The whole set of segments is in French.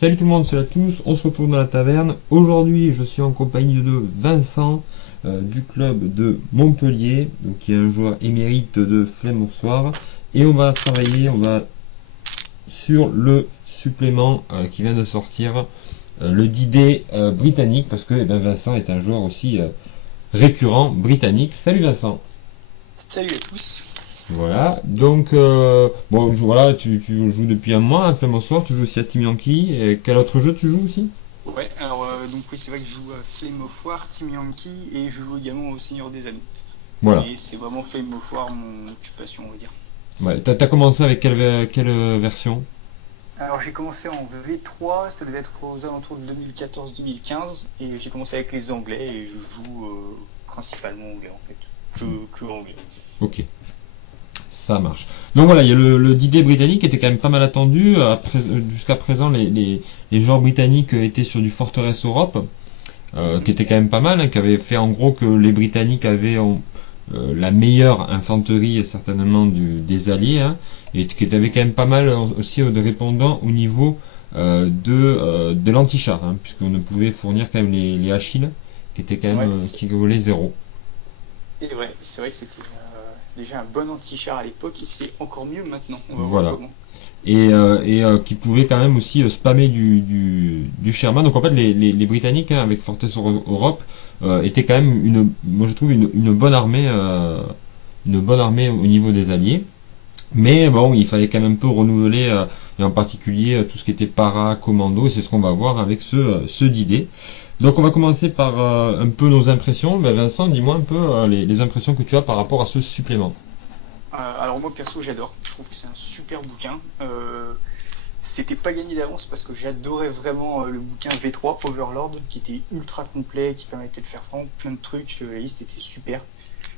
Salut tout le monde, salut à tous, on se retrouve dans la taverne. Aujourd'hui je suis en compagnie de Vincent du club de Montpellier, donc, qui est un joueur émérite de Flemme au soir. Et on va travailler sur le supplément qui vient de sortir, le D-Day britannique, parce que Vincent est un joueur aussi récurrent britannique. Salut Vincent. Salut à tous. Voilà, donc bon voilà, tu joues depuis un mois à Flemme au soir, tu joues aussi à Team Yankee, et quel autre jeu tu joues aussi? Ouais, alors donc oui, c'est vrai que je joue à Flame of War, Team Yankee, et je joue également au Seigneur des Anneaux. Voilà. Et c'est vraiment Flame of War mon occupation, on va dire. Ouais, t'as commencé avec quelle version? Alors j'ai commencé en V3, ça devait être aux alentours de 2014-2015, et j'ai commencé avec les Anglais, et je joue principalement anglais en fait. Que anglais. Ok. Ça marche. Donc voilà, il y a le D-Day britannique qui était quand même pas mal attendu. Jusqu'à présent, les joueurs britanniques étaient sur du Fortress Europe, qui était quand même pas mal, hein, qui avait fait en gros que les Britanniques avaient la meilleure infanterie certainement des Alliés, hein, et qui avait quand même pas mal aussi de répondants au niveau de l'anti-char, hein, puisqu'on ne pouvait fournir quand même les Achilles, qui étaient quand même qui volaient zéro. Et ouais, c'est vrai que c'était déjà un bon anti-char à l'époque, et c'est encore mieux maintenant. On va Voilà. voir comment. Et qui pouvait quand même aussi spammer du Sherman. Donc en fait les Britanniques, hein, avec Fortress Europe, étaient quand même moi je trouve une bonne armée au niveau des Alliés. Mais bon, il fallait quand même un peu renouveler, et en particulier tout ce qui était para, commando, et c'est ce qu'on va voir avec ce D-Day. Donc on va commencer par un peu nos impressions. Ben, Vincent, dis-moi un peu les impressions que tu as par rapport à ce supplément. Alors moi perso j'adore, je trouve que c'est un super bouquin. C'était pas gagné d'avance parce que j'adorais vraiment le bouquin V3 Overlord qui était ultra complet, qui permettait de faire vraiment plein de trucs, la liste était super.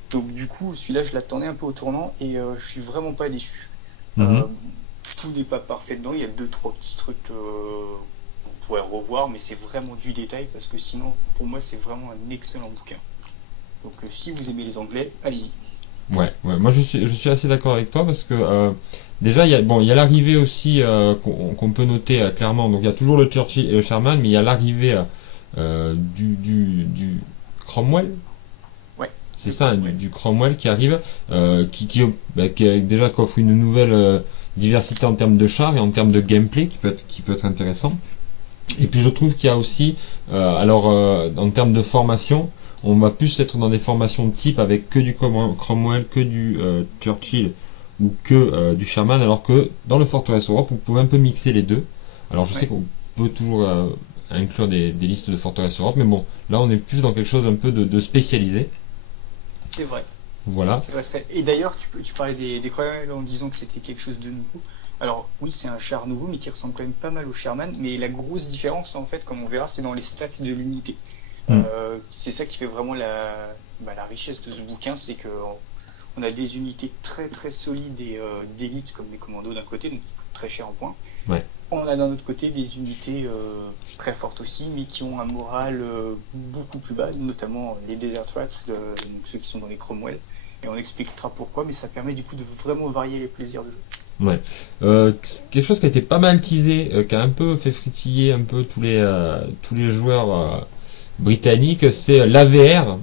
Donc du coup celui-là je l'attendais un peu au tournant et je suis vraiment pas déçu. Tout n'est pas parfait dedans, il y a 2-3 petits trucs qu'on pourrait revoir, mais c'est vraiment du détail parce que sinon pour moi c'est vraiment un excellent bouquin. Donc si vous aimez les Anglais, allez-y. Ouais, moi je suis assez d'accord avec toi parce que déjà il y a l'arrivée aussi qu'on peut noter clairement. Donc il y a toujours le Churchill et le Sherman, mais il y a l'arrivée du Cromwell. Ouais. C'est ça, du Cromwell qui arrive, déjà qu'offre une nouvelle diversité en termes de chars et en termes de gameplay qui peut être intéressant. Et puis je trouve qu'il y a aussi, en termes de formation, on va plus être dans des formations de type avec que du Cromwell, que du Churchill ou que du Sherman, alors que dans le Fortress Europe, on peut un peu mixer les deux. Alors je sais qu'on peut toujours inclure des listes de Fortress Europe, mais bon, là on est plus dans quelque chose un peu de spécialisé. C'est vrai. Voilà. C'est vrai. Et d'ailleurs, tu parlais des Cromwell en disant que c'était quelque chose de nouveau. Alors oui, c'est un char nouveau, mais qui ressemble quand même pas mal au Sherman. Mais la grosse différence, en fait, comme on verra, c'est dans les stats de l'unité. C'est ça qui fait vraiment la richesse de ce bouquin, c'est que on a des unités très très solides et d'élite comme les commandos d'un côté, donc qui coûtent très cher en points. Ouais. On a d'un autre côté des unités très fortes aussi, mais qui ont un moral beaucoup plus bas, notamment les Desert Rats, donc ceux qui sont dans les Cromwell. Et on expliquera pourquoi, mais ça permet du coup de vraiment varier les plaisirs de jeu. Ouais. Quelque chose qui a été pas mal teasé, qui a un peu fait fritiller un peu tous les joueurs britanniques, c'est l'AVR.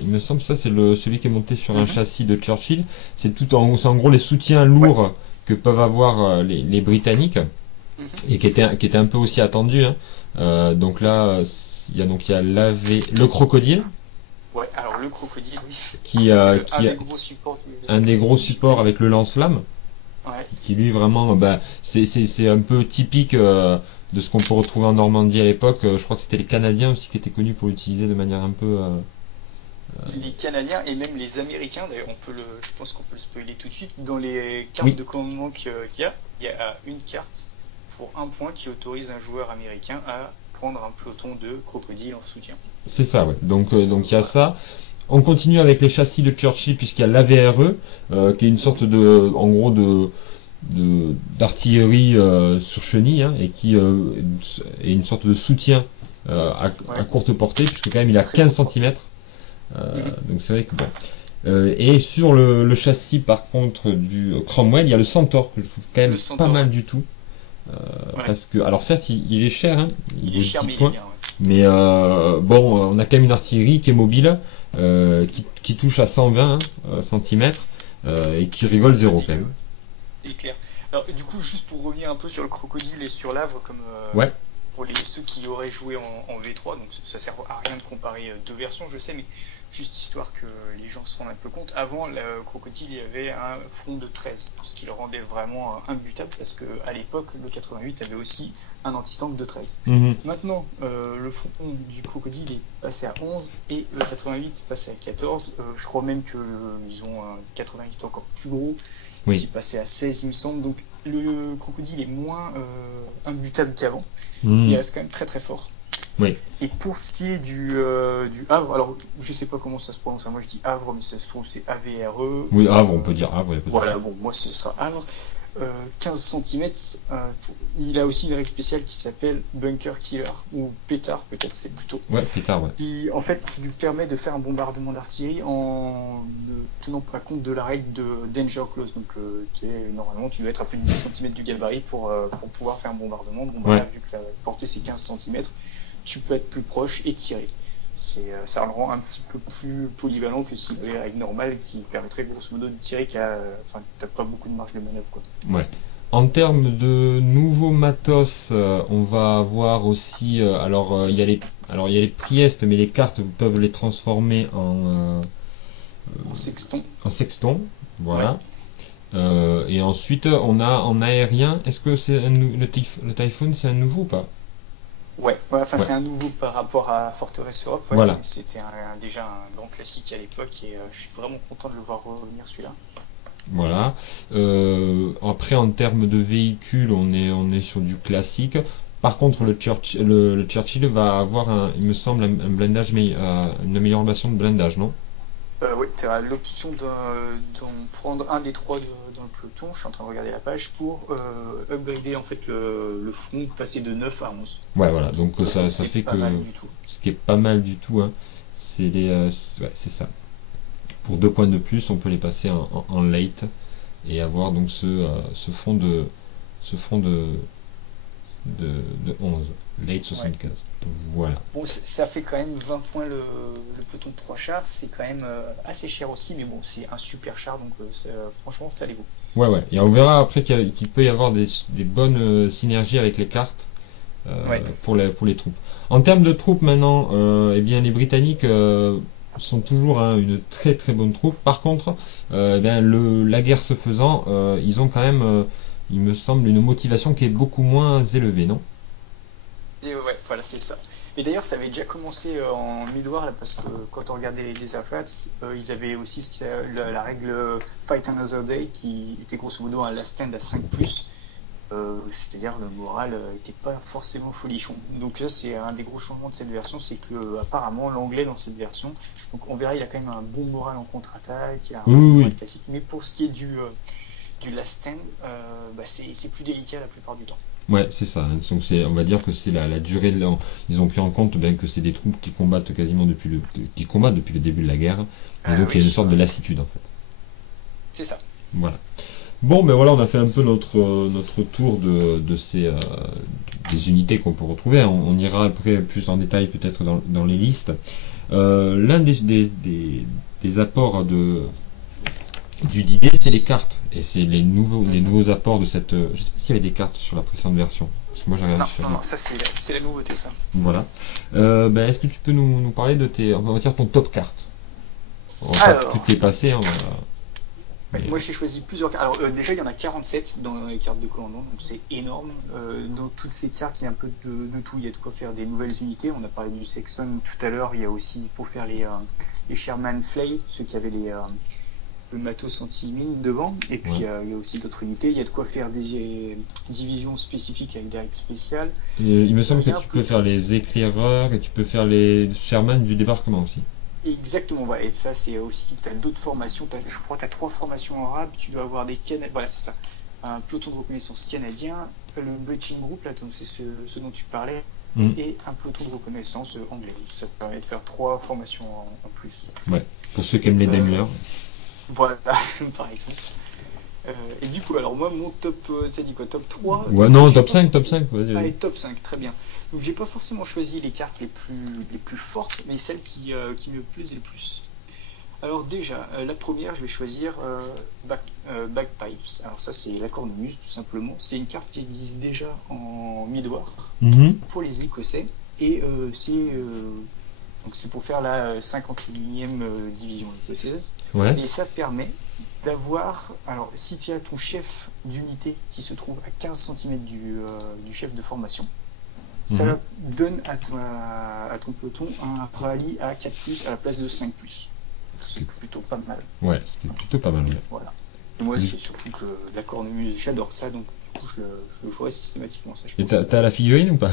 Il me semble que ça c'est celui qui est monté sur un châssis de Churchill. C'est en gros les soutiens lourds que peuvent avoir les Britanniques et qui était un peu aussi attendu, hein. Donc là il y a le crocodile. Ouais, alors le crocodile, oui. Qui un des gros supports. Un des gros supports avec le lance-flamme. Ouais. Qui lui vraiment, c'est un peu typique de ce qu'on peut retrouver en Normandie à l'époque. Je crois que c'était les Canadiens aussi qui étaient connus pour l'utiliser de manière un peu. Les Canadiens et même les Américains, d'ailleurs, je pense qu'on peut le spoiler tout de suite. Dans les cartes de commandement qu'il y a une carte pour un point qui autorise un joueur américain à prendre un peloton de crocodiles en soutien. C'est ça, ouais. Donc il y a ça. On continue avec les châssis de Churchill puisqu'il y a l'AVRE, qui est une sorte de, en gros, d'artillerie sur chenille, hein, et qui est une sorte de soutien à courte portée, puisque quand même il a 15 cm. Donc c'est vrai que bon. Et sur le châssis par contre du Cromwell, il y a le Centaur que je trouve quand même pas mal du tout. Parce que, alors certes, il est cher, hein, il est cher, mais il est bien. Mais bon, on a quand même une artillerie qui est mobile, qui touche à 120 cm et qui rigole zéro quand même. C'est clair. Alors du coup, juste pour revenir un peu sur le crocodile et sur l'Avre, comme pour ceux qui auraient joué en V3, donc ça sert à rien de comparer deux versions, je sais, mais juste histoire que les gens se rendent un peu compte. Avant, le crocodile, il y avait un front de 13, ce qui le rendait vraiment imbutable, parce qu'à l'époque, le 88 avait aussi un anti-tank de 13. Maintenant, le front du crocodile est passé à 11 et le 88 est passé à 14. Je crois même qu'ils ont un 88 encore plus gros, qui est passé à 16, il me semble. Donc le crocodile est moins imbutable qu'avant. Il reste quand même très très fort. Et pour ce qui est du Havre, alors je sais pas comment ça se prononce, moi je dis Havre, mais ça se trouve c'est AVRE. Oui, Havre, on peut dire Havre. Voilà, bon, moi ce sera Havre. 15 cm, il a aussi une règle spéciale qui s'appelle Bunker Killer, ou Pétard peut-être, c'est plutôt. Pétard, Qui en fait lui permet de faire un bombardement d'artillerie en ne tenant pas compte de la règle de Danger Close. Donc normalement tu dois être à plus de 10 cm du gabarit pour pouvoir faire un bombardement. Bon, là, vu que la portée c'est 15 cm, tu peux être plus proche et tirer. Ça le rend un petit peu plus polyvalent que s'il y avait la règle normale qui permettrait grosso modo de tirer t'as pas beaucoup de marge de manœuvre, quoi. En termes de nouveaux matos, on va avoir aussi il y a les Priest, mais les cartes vous peuvent les transformer en sexton, voilà. Et ensuite on a en aérien, est-ce que c'est le Typhoon, c'est un nouveau ou pas? C'est un nouveau par rapport à Forteresse Europe. Voilà. C'était déjà un grand classique à l'époque et je suis vraiment content de le voir revenir celui-là. Voilà. Après, en termes de véhicules, on est sur du classique. Par contre, le Churchill va avoir, il me semble, un blindage, une amélioration de blindage, non? Oui, tu as l'option d'en prendre un des trois dans le peloton, je suis en train de regarder la page, pour upgrader en fait le front, passer de 9 à 11. Voilà, donc ça fait pas mal du tout. Ce qui est pas mal du tout, hein, c'est ça. Pour 2 points de plus, on peut les passer en late et avoir donc ce front de 11, late 75. Voilà. Bon, ça fait quand même 20 points le peloton de 3 chars, c'est quand même assez cher aussi, mais bon, c'est un super char, donc franchement, ça les vaut. Et on verra après qu'il peut y avoir des bonnes synergies avec les cartes pour les troupes. En termes de troupes maintenant, les Britanniques sont toujours une très très bonne troupe. Par contre, la guerre se faisant, ils ont quand même, il me semble, une motivation qui est beaucoup moins élevée, non? Voilà, c'est ça. Et d'ailleurs, ça avait déjà commencé en Mid-War, là, parce que quand on regardait les Rats, ils avaient aussi la règle Fight Another Day, qui était grosso modo un last stand à 5+. C'est-à-dire le moral n'était pas forcément folichon. Donc là, c'est un des gros changements de cette version, c'est que apparemment l'anglais dans cette version, donc on verra, il a quand même un bon moral en contre-attaque, il a un moral classique. Mais pour ce qui est du last stand, c'est plus délicat la plupart du temps. C'est ça. Donc on va dire que c'est la durée de ils ont pris en compte que c'est des troupes qui combattent quasiment depuis le début de la guerre. Et donc il y a une sorte de lassitude en fait. C'est ça. Voilà. Bon, voilà, on a fait un peu notre tour de ces des unités qu'on peut retrouver. On ira après plus en détail peut-être dans les listes. L'un des apports du DD, c'est les cartes, et c'est les nouveaux apports de cette. Je sais pas s'il y avait des cartes sur la précédente version, parce que moi j'ai regardé. Non, ça c'est la nouveauté, ça. Voilà. Est-ce que tu peux nous parler de on va dire ton top carte? On va pas toutes les passer. Moi j'ai choisi plusieurs cartes. Alors déjà il y en a 47 dans les cartes de commandant, donc c'est énorme. Dans toutes ces cartes il y a un peu de tout. Il y a de quoi faire des nouvelles unités. On a parlé du Sexton tout à l'heure. Il y a aussi pour faire les Sherman Flay, ceux qui avaient le matos anti-mine devant, et puis il y a aussi d'autres unités. Il y a de quoi faire des divisions spécifiques avec des règles spéciales. Il me semble que tu peux faire les éclaireurs et tu peux faire les Sherman du débarquement aussi. Exactement, voilà. Et ça, c'est aussi, tu as d'autres formations. Je crois que tu as 3 formations en rab. Tu dois avoir des Canadiens. Voilà, c'est ça. Un peloton de reconnaissance canadien, le Breaching Group, là, donc c'est ce dont tu parlais, Mm. et un peloton de reconnaissance anglais. Ça te permet de faire 3 formations en plus. Ouais, pour ceux qui aiment les demi-heures. Voilà, par exemple. Et du coup, alors moi, mon top, t'as dit quoi, top 3? Ouais, non, top 5, vas-y. Allez, top 5, très bien. Donc j'ai pas forcément choisi les cartes les plus fortes, mais celles qui me plaisaient le plus. Alors déjà, la première, je vais choisir Bagpipes. Alors ça, c'est la cornemuse, tout simplement. C'est une carte qui existe déjà en Midwar Mhm. pour les Écossais. Et donc c'est pour faire la 51e division écossaise. Ouais. Et ça permet d'avoir... Alors, si tu as ton chef d'unité qui se trouve à 15 cm du chef de formation, ça Mhm. donne à ton peloton un rallye à 4+, à la place de 5+. C'est plutôt pas mal. Ouais, c'était plutôt pas mal. Ouais. Voilà. Et moi, Oui. c'est surtout que la cornemuse, j'adore ça, donc du coup, je le jouerai systématiquement. Ça, je Et pense. t'as la figurine ou pas?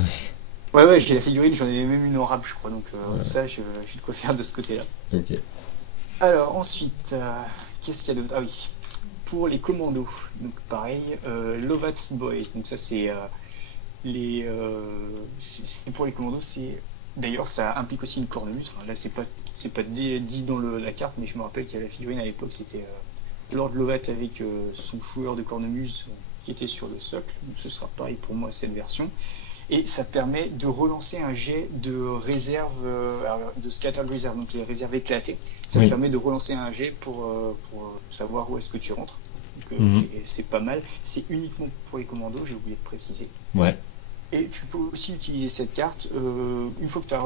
Ouais, j'ai la figurine, j'en ai même une en rap, je crois, donc Ouais. ça, j'ai de quoi faire de ce côté-là. Ok. Alors, ensuite, qu'est-ce qu'il y a d'autre? Ah oui, pour les commandos, donc pareil, Lovat's Boys, donc ça, c'est c'est pour les commandos, c'est. D'ailleurs, ça implique aussi une cornemuse. Enfin, là, c'est pas dit dans la carte, mais je me rappelle qu'il y a la figurine à l'époque, c'était Lord Lovat avec son joueur de cornemuse qui était sur le socle. Donc, ce sera pareil pour moi cette version. Et ça permet de relancer un jet de réserve, de scattered reserve, donc les réserves éclatées. Ça Oui. permet de relancer un jet pour savoir où est-ce que tu rentres. Donc Mhm. c'est pas mal. C'est uniquement pour les commandos, j'ai oublié de préciser. Ouais. Et tu peux aussi utiliser cette carte, une fois que tu as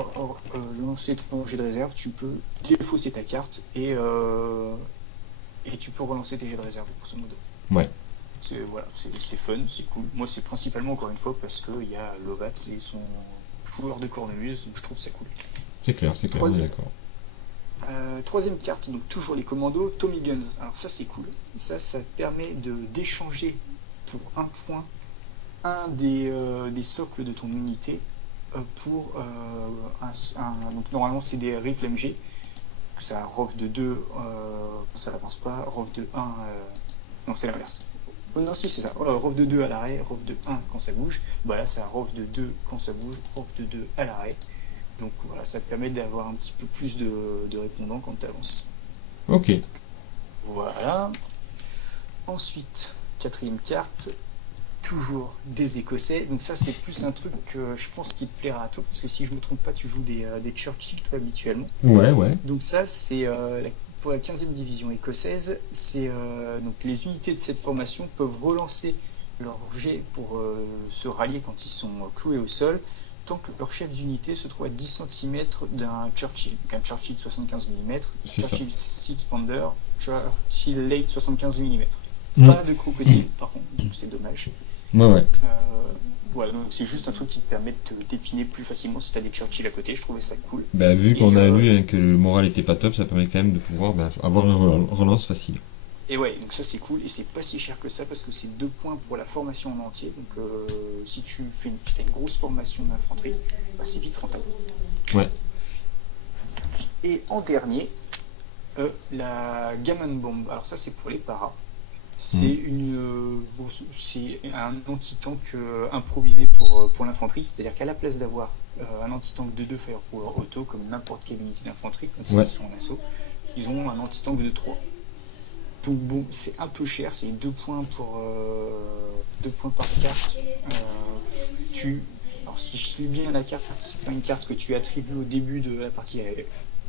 lancé ton jet de réserve, tu peux défausser ta carte et tu peux relancer tes jets de réserve, grosso modo. Ouais. Voilà, c'est fun, c'est cool. Moi, c'est principalement, encore une fois, parce qu'il y a Lovat et son joueur de cornemuse, donc je trouve ça cool. C'est clair, on est d'accord. Troisième carte, donc toujours les commandos, Tommy Guns. Alors ça, c'est cool. Ça te permet d'échanger pour un point un des socles de ton unité pour donc normalement c'est des rifles MG, ça rov de 2 ça avance pas, rov de 1 non c'est l'inverse, non si c'est ça, rov de 2 à l'arrêt, rov de 1 quand ça bouge, voilà ça rov de 2 quand ça bouge, rov de 2 à l'arrêt, donc voilà ça te permet d'avoir un petit peu plus de répondants quand tu avances. Ok. Voilà. Ensuite, quatrième carte, toujours des Écossais. Donc ça, c'est plus un truc que je pense qui te plaira à toi, parce que si je me trompe pas, tu joues des Churchill toi habituellement. Ouais. Donc ça, c'est pour la 15e division écossaise. C'est donc les unités de cette formation peuvent relancer leur jet pour se rallier quand ils sont cloués au sol, tant que leur chef d'unité se trouve à 10 cm d'un Churchill. Donc un Churchill 75 mm, C'est Churchill Six Pounder, Churchill Late 75 mm. Mm. Pas de crocodile, par contre, donc c'est dommage. Ouais. Ouais, donc c'est juste un truc qui te permet de te dépiner plus facilement si t'as des Churchill à côté. Je trouvais ça cool. Bah, vu qu'on Et, a vu hein, que le moral était pas top, ça permet quand même de pouvoir avoir une relance facile. Et ouais, donc ça c'est cool et c'est pas si cher que ça parce que c'est 2 points pour la formation en entier. Donc si tu as une grosse formation d'infanterie, bah, c'est vite rentable. Ouais. Et en dernier, la Gammon Bomb. Alors ça c'est pour les paras. C'est c'est un anti-tank improvisé pour l'infanterie, c'est-à-dire qu'à la place d'avoir un anti-tank de 2 Firepower auto comme n'importe quelle unité d'infanterie quand ils sont en assaut, ils ont un anti-tank de 3. Donc bon, c'est un peu cher, c'est 2 points par carte. Alors si je lis bien la carte, c'est pas une carte que tu attribues au début de la partie à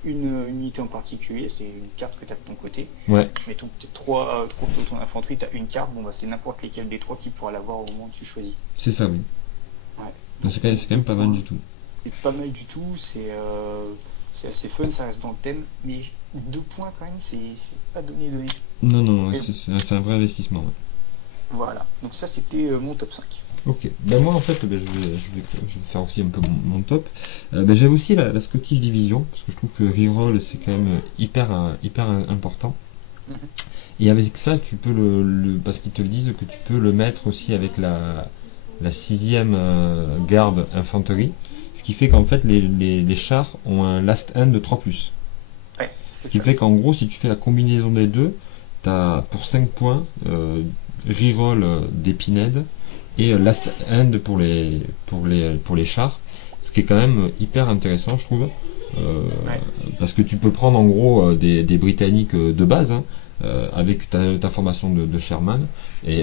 une unité en particulier, c'est une carte que tu as de ton côté. Ouais. Mettons que tu as 3 pelotons d'infanterie, tu as une carte, bon bah c'est n'importe lesquels des 3 qui pourra l'avoir au moment où tu choisis. C'est ça, oui. Ouais. C'est quand même pas mal du tout. C'est pas mal du tout, c'est assez fun, ça reste dans le thème, mais 2 points quand même, c'est pas donné. Non, c'est un vrai investissement. Ouais. Voilà, donc ça c'était mon top 5. Ok, ben moi en fait je vais faire aussi un peu mon top. J'avais aussi la Scottish Division, parce que je trouve que reroll c'est quand même hyper important. Mm-hmm. Et avec ça tu peux parce qu'ils te le disent que tu peux le mettre aussi avec la 6e garde infanterie, ce qui fait qu'en fait les chars ont un last hand de 3+. c'est Ce qui ça. fait qu'en gros, si tu fais la combinaison des deux, tu as pour 5 points reroll d'Épinède et Last End pour les chars. Ce qui est quand même hyper intéressant, je trouve. Euh, Ouais. Parce que tu peux prendre en gros des Britanniques de base, hein, avec ta formation de Sherman et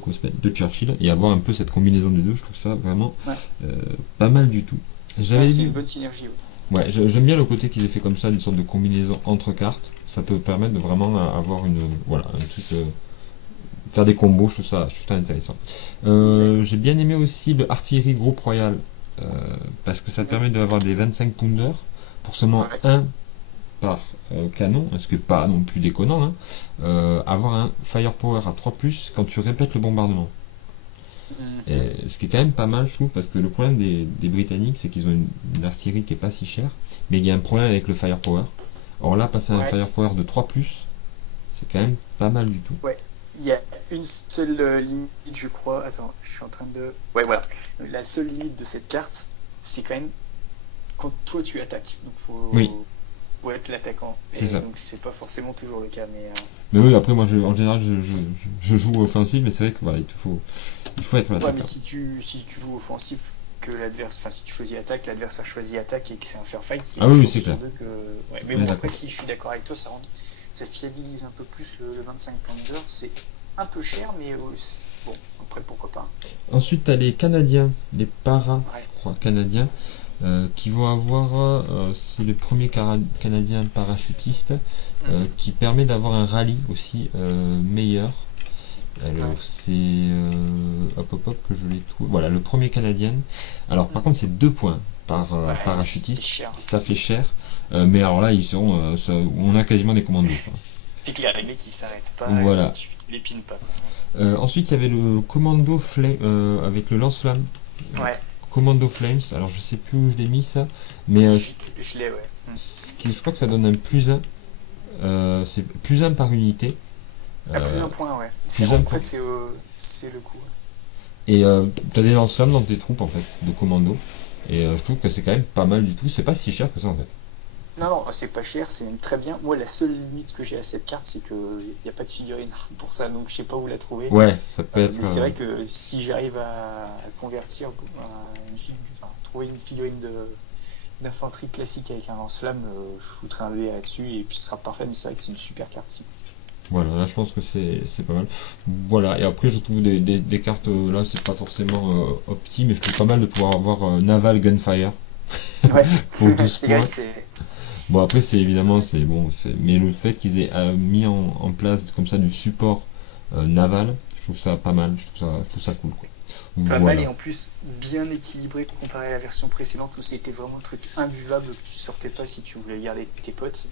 quoi ça s'appelle, de Churchill, et avoir un peu cette combinaison des deux. Je trouve ça vraiment Ouais. euh, pas mal du tout. Ouais, J'avais c'est lu. une bonne synergie. Ouais. Ouais, j'aime bien le côté qu'ils aient fait comme ça, une sorte de combinaison entre cartes. Ça peut permettre de vraiment avoir voilà, un truc, faire des combos. Je trouve ça intéressant. D'accord. J'ai bien aimé aussi le artillerie groupe royal, euh, parce que ça Ouais. permet d'avoir des 25 pounders pour seulement Ouais. un par canon, ce qui est pas non plus déconnant, hein. Avoir un firepower à 3 plus quand tu répètes le bombardement. Mhm. Et ce qui est quand même pas mal, je trouve, parce que le problème des Britanniques, c'est qu'ils ont une artillerie qui est pas si chère, mais il y a un problème avec le firepower. Or là, passer à un Ouais. firepower de 3 c'est quand même pas mal du tout. Ouais. Il y a une seule limite, je crois. Attends, je suis en train de. Ouais, voilà. La seule limite de cette carte, c'est quand même quand toi tu attaques. Donc Oui, faut être l'attaquant. c'est Et ça. donc c'est pas forcément toujours le cas. Mais Mais oui, après, moi, en général, je joue offensif, mais c'est vrai que voilà, il faut être ouais, mais l'attaquant. si tu joues offensif, que l'adversaire, enfin si tu choisis attaque, l'adversaire choisit attaque et que c'est un fair fight, il y Ah a une oui, oui, chance c'est sur clair. deux que. Ouais. Mais On est bon, après, d'accord. si je suis d'accord avec toi, ça fiabilise un peu plus le 25 Pounder. C'est un peu cher, mais bon, après pourquoi pas. Ensuite, tu as les Canadiens, les paras, Ouais. je crois, canadiens, qui vont avoir, c'est le premier Canadien parachutiste, Mhm. qui permet d'avoir un rallye aussi meilleur. Ouais. Alors c'est hop hop hop que je l'ai trouvé. Voilà, le premier Canadien. Alors par Mhm. contre c'est 2 points par Ouais, c'est parachutiste. cher. Ça fait cher. Mais alors là ils sont, on a quasiment des commandos, quoi. C'est clair, les mecs ils s'arrêtent pas et Voilà. tu l'épines pas, quoi. Ensuite il y avait le commando avec le lance-flamme. Euh, Ouais, Commando Flames. Alors je sais plus où je l'ai mis ça, mais je l'ai, ouais. je crois que ça donne un plus un. C'est plus un par unité. À plus Euh, un point, ouais. plus un En pour. fait, c'est le coup. Et t'as des lance-flammes dans tes troupes en fait, de commando. Et je trouve que c'est quand même pas mal du tout. C'est pas si cher que ça en fait. Non, non, c'est pas cher, c'est même très bien. Moi, la seule limite que j'ai à cette carte, c'est qu'il n'y a pas de figurine pour ça, donc je sais pas où la trouver. Ouais, ça peut être. Mais c'est vrai que si j'arrive à convertir enfin, trouver une figurine d'infanterie classique avec un lance-flamme, je foutrai un VA là-dessus et puis ce sera parfait. Mais c'est vrai que c'est une super carte. Voilà, là je pense que c'est pas mal. Voilà, et après je trouve des cartes là, c'est pas forcément opti, mais je trouve pas mal de pouvoir avoir Naval Gunfire Ouais, pour 12 c'est vrai points. que c'est. Bon, après c'est C'est pas évidemment, mal. c'est bon, mais le fait qu'ils aient mis en place comme ça du support naval, je trouve ça pas mal, je trouve ça cool, quoi. Pas mal et Voilà. en plus bien équilibré comparé à la version précédente où c'était vraiment un truc imbuvable que tu sortais pas si tu voulais garder tes potes.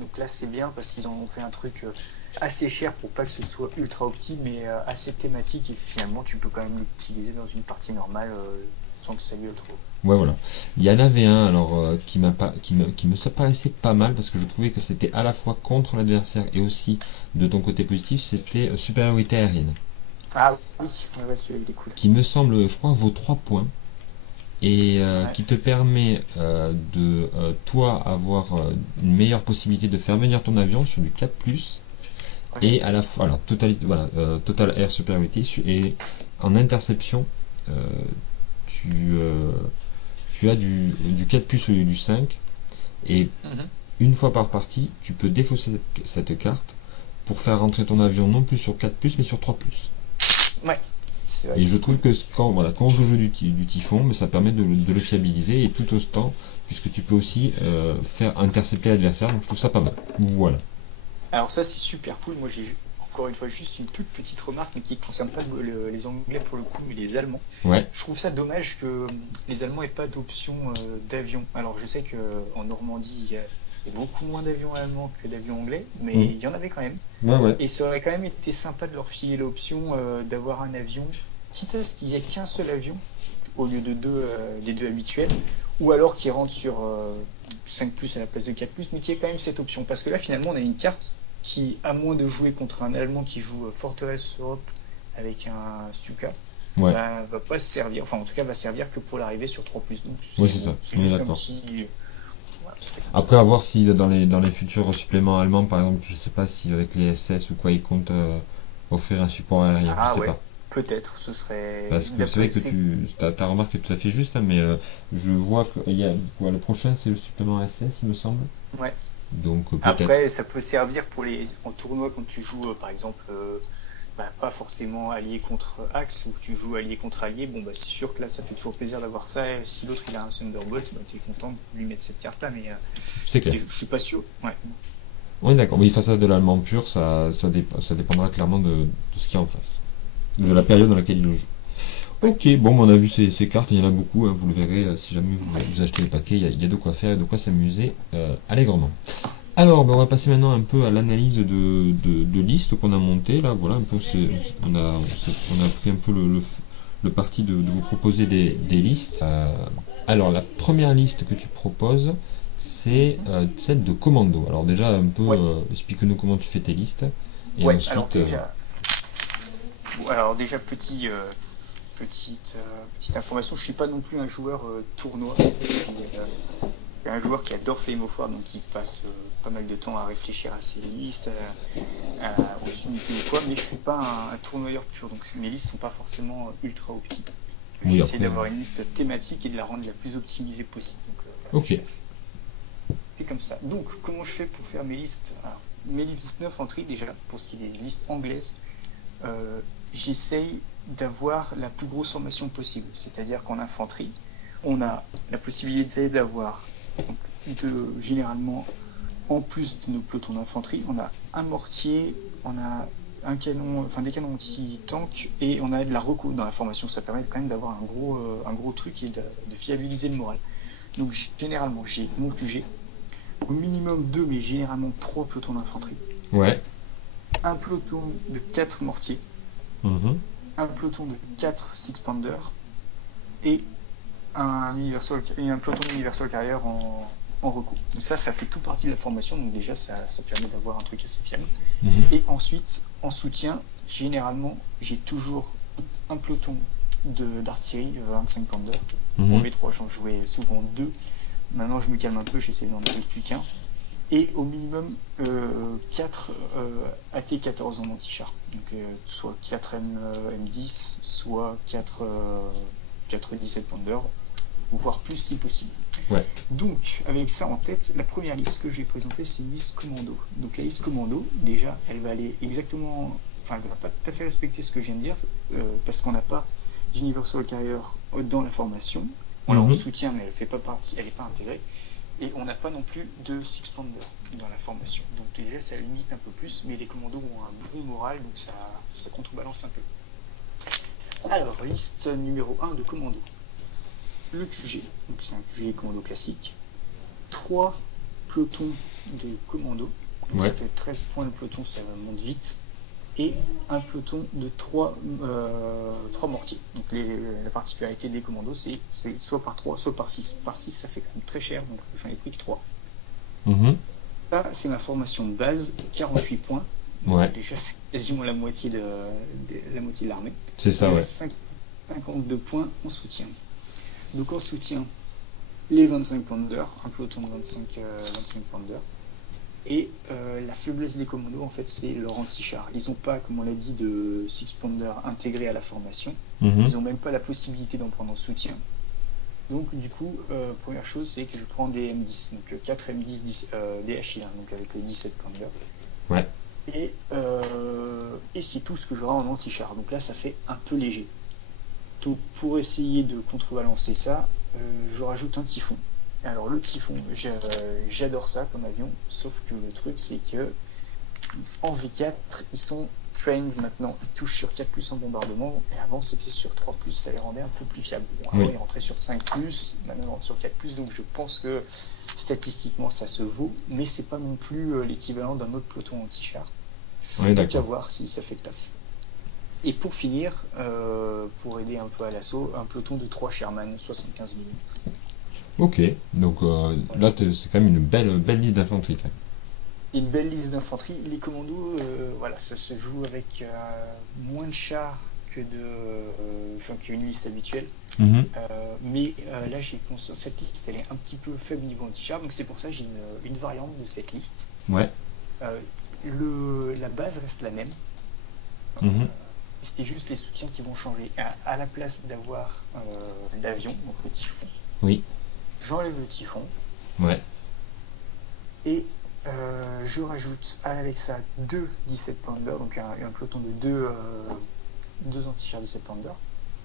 Donc là c'est bien parce qu'ils en ont fait un truc assez cher pour pas que ce soit ultra opti mais assez thématique et finalement tu peux quand même l'utiliser dans une partie normale sans que ça gueule trop. Ouais, voilà. Il y en avait un alors qui me paraissait pas mal parce que je trouvais que c'était à la fois contre l'adversaire et aussi de ton côté positif, c'était supériorité aérienne, Ah oui, ouais, ouais, celui-là il est cool. qui me semble, je crois, vaut 3 points et Ouais. qui te permet de toi avoir une meilleure possibilité de faire venir ton avion sur du 4+, Ouais. et à la fois, alors totalité, voilà, total air superiority, et en interception, euh, tu, euh, tu as du 4+ au lieu du 5, et Mhm. une fois par partie, tu peux défausser cette carte pour faire rentrer ton avion non plus sur 4+, mais sur 3+. Ouais. C'est vrai Et que je c'est trouve cool. que quand on joue au jeu du typhon, mais ça permet de le fiabiliser, et tout autant, puisque tu peux aussi faire intercepter l'adversaire, donc je trouve ça pas mal. Voilà. Alors ça c'est super cool. Moi j'ai encore une fois juste une toute petite remarque mais qui ne concerne pas les Anglais pour le coup mais les Allemands. Ouais, Je trouve ça dommage que les Allemands aient pas d'option d'avion. Alors je sais qu'en Normandie il y a beaucoup moins d'avions allemands que d'avions anglais mais mm. il y en avait quand même. Ouais, ouais. Et ça aurait quand même été sympa de leur filer l'option d'avoir un avion, quitte à ce qu'il n'y ait qu'un seul avion au lieu de des deux habituels, ou alors qui rentre sur 5+ à la place de 4+, mais qui ait quand même cette option. Parce que là, finalement, on a une carte qui, à moins de jouer contre un Allemand qui joue Fortress Europe avec un Stuka, Ouais, bah, va pas se servir, enfin en tout cas va servir que pour l'arrivée sur 3+. Donc ouais, c'est ça, c'est on est juste un d'accord. petit. Voilà. Après, à voir si dans les futurs suppléments allemands, par exemple, je sais pas si avec les SS ou quoi, ils comptent offrir un support aérien, je Ah sais ouais, pas. peut-être, ce serait Parce que c'est vrai d'après que c'est ta remarque est tout à fait juste, hein, mais je vois que le prochain, c'est le supplément SS, il me semble. ouais. Donc peut-être. Après, ça peut servir pour les en tournoi quand tu joues par exemple pas forcément allié contre Axe ou tu joues allié contre allié, bon bah c'est sûr que là ça fait toujours plaisir d'avoir ça. Et si l'autre il a un Thunderbolt, bah t'es content de lui mettre cette carte là, mais C'est clair. je suis pas sûr. Ouais. Oui, d'accord. Oui, face à de l'allemand pur, ça dépendra clairement de ce qu'il y a en face. De la période dans laquelle il le joue. Ouais. Ok, bon, on a vu ces cartes, il y en a beaucoup, hein, vous le verrez, si jamais vous achetez les paquets, il y a de quoi faire, de quoi s'amuser allègrement. Alors, ben, on va passer maintenant un peu à l'analyse de listes qu'on a montées, là, voilà, un peu, on a pris un peu le parti de vous proposer des listes. Alors, la première liste que tu proposes, c'est celle de commando. Alors déjà, un peu, Ouais. explique-nous comment tu fais tes listes, et Ouais. Alors ensuite, déjà, alors déjà petite information, je suis pas non plus un joueur tournoi. Je suis un joueur qui adore Flame of War, donc qui passe pas mal de temps à réfléchir à ses listes, aux unités ou quoi, mais je suis pas un tournoyeur pur, donc mes listes sont pas forcément ultra optiques. oui, J'essaie après, d'avoir une liste thématique et de la rendre la plus optimisée possible. Donc, ok, c'est comme ça. Donc, comment je fais pour faire mes listes? Alors, mes listes d'infanterie, déjà, pour ce qui est des listes anglaises, j'essaye d'avoir la plus grosse formation possible. C'est-à-dire qu'en infanterie, on a la possibilité d'avoir, généralement, en plus de nos pelotons d'infanterie, on a un mortier, on a un canon, enfin des canons anti-tank et on a de la reco dans la formation. Ça permet quand même d'avoir un gros truc et de fiabiliser le moral. Donc généralement, j'ai mon QG, au minimum 2, mais généralement 3 pelotons d'infanterie, ouais, un peloton de 4 mortiers, mhm, un peloton de 4 six-pounder et un peloton d'universal carrier en recours. Donc ça fait tout partie de la formation, donc déjà ça permet d'avoir un truc assez fiable. mhm, Et ensuite, en soutien, généralement, j'ai toujours un peloton d'artillerie 25 Pounder. mhm, Pour V3, j'en jouais souvent 2. Maintenant, je me calme un peu, j'essaie d'en avoir plus qu'un. Et au minimum 4 AT-14 en anti-char. Donc soit 4 M10, soit 4 17 Pounder, voire plus si possible. ouais, Donc, avec ça en tête, la première liste que je vais présenter, c'est une liste commando. Donc, la liste commando, déjà, elle va aller exactement. Enfin, elle ne va pas tout à fait respecter ce que je viens de dire, parce qu'on n'a pas d'Universal Carrier dans la formation. On l'a en mhm, soutien, mais elle fait pas partie, elle n'est pas intégrée. Et on n'a pas non plus de Six Pounder dans la formation. Donc, déjà, ça limite un peu plus, mais les commandos ont un bon moral, donc ça contrebalance un peu. Alors, liste numéro 1 de commando. Le QG, donc c'est un QG commando classique, 3 pelotons de commando, donc ouais, ça fait 13 points le peloton, ça monte vite, et un peloton de 3 mortiers. Donc la particularité des commandos, c'est soit par 3, soit par 6. Par 6, ça fait quand même très cher, donc j'en ai pris que 3. mhm, Ça, c'est ma formation de base, 48 points. ouais, Déjà, c'est quasiment la moitié de l'armée. c'est ça, Et ouais, 52 points en soutien. Donc en soutien, les 25 Pounder, un peloton de 25 Pounder. Et la faiblesse des commandos, en fait, c'est leur anti-char. Ils n'ont pas, comme on l'a dit, de 6 Pounder intégré à la formation. mhm, Ils n'ont même pas la possibilité d'en prendre en soutien. Donc, du coup, première chose, c'est que je prends des M10. Donc 4 M10 des HI1, donc avec les 17 Pounder. ouais, Et c'est tout ce que j'aurai en anti-char. Donc là, ça fait un peu léger. Donc, pour essayer de contrebalancer ça, je rajoute un typhon. Alors le typhon, j'adore ça comme avion, sauf que le truc c'est que en V4, ils sont trained maintenant, ils touchent sur 4+, en bombardement, et avant c'était sur 3+, ça les rendait un peu plus fiables. Bon, avant oui, ils rentraient sur 5+, maintenant ils rentrent sur 4+, donc je pense que statistiquement ça se vaut, mais c'est pas non plus l'équivalent d'un autre peloton anti-char. ouais, Donc à d'accord. voir si ça fait le taf. Et pour finir, pour aider un peu à l'assaut, un peloton de 3 Sherman 75 mm. Ok, donc Voilà. là, c'est quand même une belle liste d'infanterie, quand même. Une belle liste d'infanterie. Les commandos, voilà, ça se joue avec moins de chars que enfin, qu'une liste habituelle. Mhm. Mais là, j'ai conscience, cette liste, elle est un petit peu faible niveau anti-char, donc c'est pour ça que j'ai une variante de cette liste. Ouais. La base reste la même. Mhm. C'était juste les soutiens qui vont changer. À la place d'avoir l'avion, donc le typhon, Oui. j'enlève le typhon Ouais. et je rajoute avec ça 2 17 Pounder, donc un peloton de 2 anti-chars 17 Pounder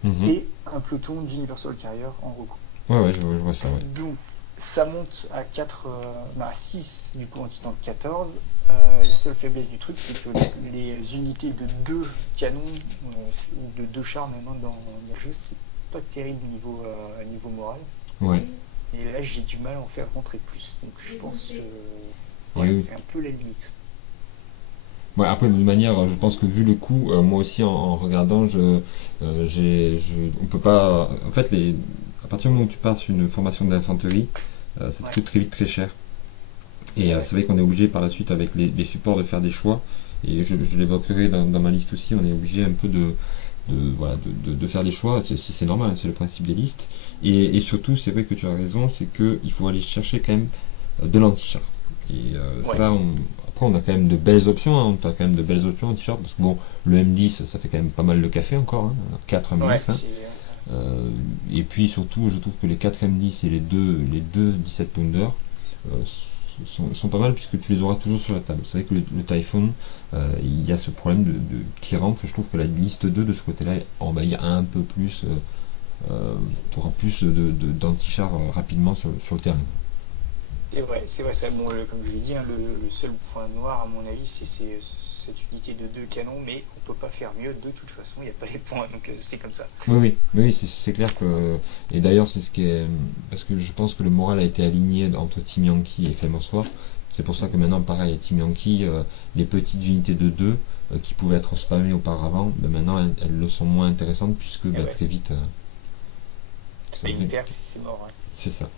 Mhm. et un peloton d'Universal Carrier en recours. Ouais, je vois ça, ouais. Donc ça monte à 6 du coup en Titan 14. La seule faiblesse du truc, c'est que les unités de 2 canons ou de 2 chars maintenant dans le jeu, c'est pas terrible niveau moral. Ouais. Et là, j'ai du mal à en faire rentrer plus. Donc je pense que Oui. c'est un peu la limite. Ouais, après, de toute manière, je pense que vu le coup, moi aussi, en regardant, on peut pas. En fait, à partir du moment où tu pars sur une formation d'infanterie, ça te coûte très vite très cher. Et c'est vrai qu'on est obligé par la suite, avec les supports, de faire des choix. Et je l'évoquerai dans ma liste aussi, on est obligé un peu de faire des choix. C'est normal, hein, c'est le principe des listes. Et surtout, c'est vrai que tu as raison, c'est qu'il faut aller chercher quand même de l'anti-char. Et Ouais. ça, après, on a quand même de belles options, hein. On a quand même de belles options en t-shirt, parce que bon, le M10, ça fait quand même pas mal le café encore, hein. 4 M10, Ouais, hein. Et puis surtout, je trouve que les 4 M10 et les deux 17 Pounder sont pas mal, puisque tu les auras toujours sur la table. C'est vrai que le Typhoon, il y a ce problème qui rentre, et je trouve que la liste 2 de ce côté-là envahit un peu plus, tu auras plus d'anti-char rapidement sur le terrain. C'est vrai, ça. Bon, comme je l'ai dit, hein, le seul point noir, à mon avis, c'est cette unité de 2 canons, mais on peut pas faire mieux. De toute façon, il n'y a pas les points, donc c'est comme ça. Oui, c'est clair que. Et d'ailleurs, c'est ce qui est. Parce que je pense que le moral a été aligné entre Team Yankee et Famous War. C'est pour ça que maintenant, pareil, à Team Yankee, les petites unités de 2 qui pouvaient être spammées auparavant, ben maintenant elles le sont moins intéressantes, puisque Ouais. très vite. Une perte, c'est mort. Ouais. C'est ça.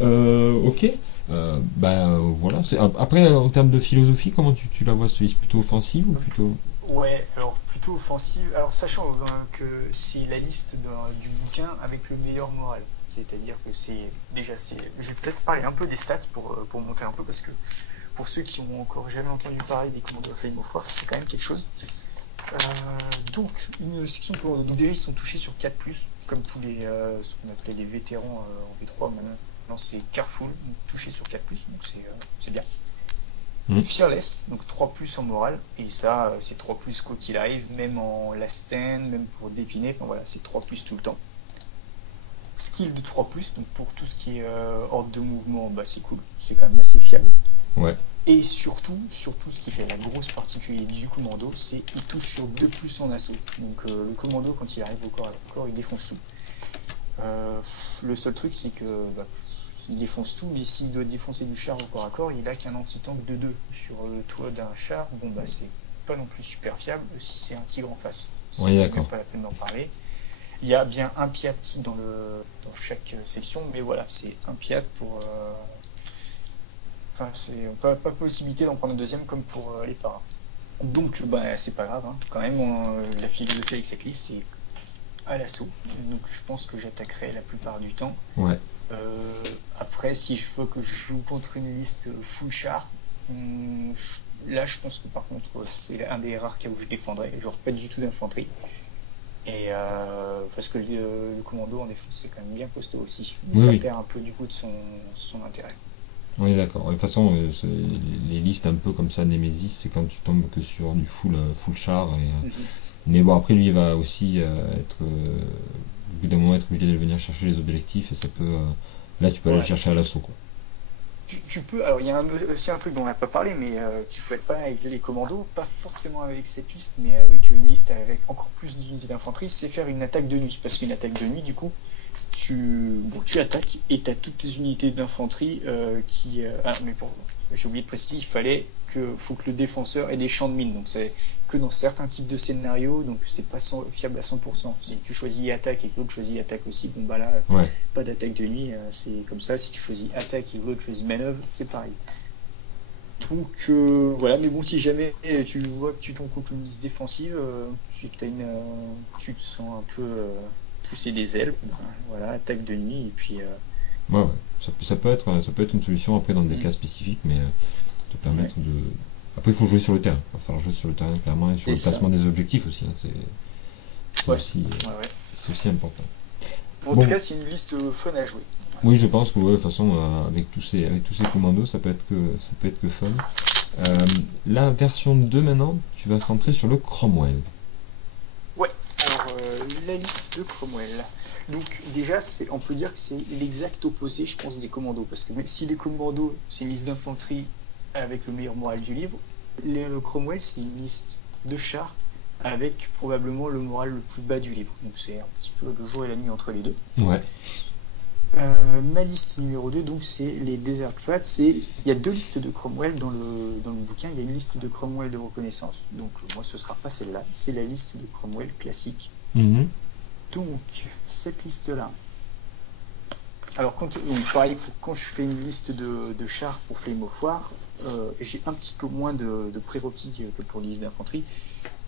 Ok. Voilà. Après, en termes de philosophie, comment tu la vois, cette liste? Plutôt offensive ou plutôt. Ouais, alors plutôt offensive. Alors sachant que c'est la liste du bouquin avec le meilleur moral. C'est-à-dire que je vais peut-être parler un peu des stats pour monter un peu, parce que pour ceux qui ont encore jamais entendu parler des commandos Flame of Force, c'est quand même quelque chose. Donc, une section pour donc déjà ils sont touchés sur 4+, comme tous ce qu'on appelait les vétérans en V3 maintenant c'est Careful, donc touché sur 4+, donc c'est bien. Fearless, donc 3+ en morale, et ça c'est 3+ quoi qu'il arrive, même en last stand, même pour dépiner, enfin voilà, c'est 3+ tout le temps. Skill de 3+, donc pour tout ce qui est ordre de mouvement, bah c'est cool, c'est quand même assez fiable. Ouais. Et surtout, ce qui fait la grosse particularité du commando, c'est qu'il touche sur 2+ en assaut. Donc le commando, quand il arrive au corps à corps, il défonce tout. Le seul truc, c'est que il défonce tout, mais s'il doit défoncer du char au corps à corps, il a qu'un anti-tank de 2 sur le toit d'un char. Bon bah c'est pas non plus super fiable si c'est un tigre en face. C'est même pas la peine d'en parler. Il y a bien un piat dans chaque section, mais voilà, c'est un piat pour. Enfin, c'est pas possibilité d'en prendre un deuxième comme pour les paras. Donc, c'est pas grave, hein. Quand même, la philosophie avec cette liste, c'est à l'assaut. Donc, je pense que j'attaquerai la plupart du temps. Ouais. Après, si je veux que je joue contre une liste full char, là, je pense que par contre, c'est un des rares cas où je défendrai. Genre, pas du tout d'infanterie. Et parce que le commando en défense, c'est quand même bien costaud aussi. Mais ça perd un peu du coup de son intérêt. Oui, d'accord. De toute façon, les listes un peu comme ça, Nemesis, c'est quand tu tombes que sur du full char. Mais bon, après, lui, il va aussi au bout d'un moment, être obligé de venir chercher les objectifs, et ça peut. Là, tu peux aller le chercher à l'assaut, quoi. Tu peux. Alors, il y a aussi un truc dont on n'a pas parlé, mais tu peux être pas avec les commandos, pas forcément avec cette liste, mais avec une liste avec encore plus d'unités d'infanterie, c'est faire une attaque de nuit. Parce qu'une attaque de nuit, du coup, tu attaques et tu as toutes tes unités d'infanterie qui. J'ai oublié de préciser, faut que le défenseur ait des champs de mine. Donc c'est que dans certains types de scénarios, donc c'est pas fiable à 100%. Si tu choisis attaque et que l'autre choisit attaque aussi, bon bah là, pas d'attaque de nuit, c'est comme ça. Si tu choisis attaque et que l'autre choisit manœuvre, c'est pareil. Donc voilà, mais bon, si jamais tu vois que tu tombes contre une liste défensive, puis que tu te sens un peu pousser des ailes, ben, voilà, attaque de nuit, et puis Ouais, ouais. Ça peut être une solution après dans des mm, cas spécifiques, mais te ouais, permettre de. Après, il faut jouer sur le terrain. Il va falloir jouer sur le terrain clairement et sur c'est le ça. placement des objectifs aussi, hein. Ouais, ouais, ouais. C'est aussi important. Bon, en tout Bon, cas, c'est une liste fun à jouer. Voilà. oui, je pense que ouais, de toute façon, avec tous ces commandos, ça peut être que fun. Euh, la version 2 maintenant, tu vas centrer sur le Cromwell. Ouais, alors la liste de Cromwell. Donc déjà, on peut dire que c'est l'exact opposé, je pense, des commandos. Parce que même si les commandos, c'est une liste d'infanterie avec le meilleur moral du livre, le Cromwell, c'est une liste de chars avec probablement le moral le plus bas du livre. Donc c'est un petit peu le jour et la nuit entre les deux. Ouais. Ma liste numéro 2, donc c'est les Desert Rats. Il y a deux listes de Cromwell dans le bouquin. Il y a une liste de Cromwell de reconnaissance. Donc moi, ce sera pas celle-là. C'est la liste de Cromwell classique. Mhm. Donc, cette liste-là. Alors, donc, pareil, quand je fais une liste de chars pour Flame of War, j'ai un petit peu moins de prérequis que pour les listes d'infanterie.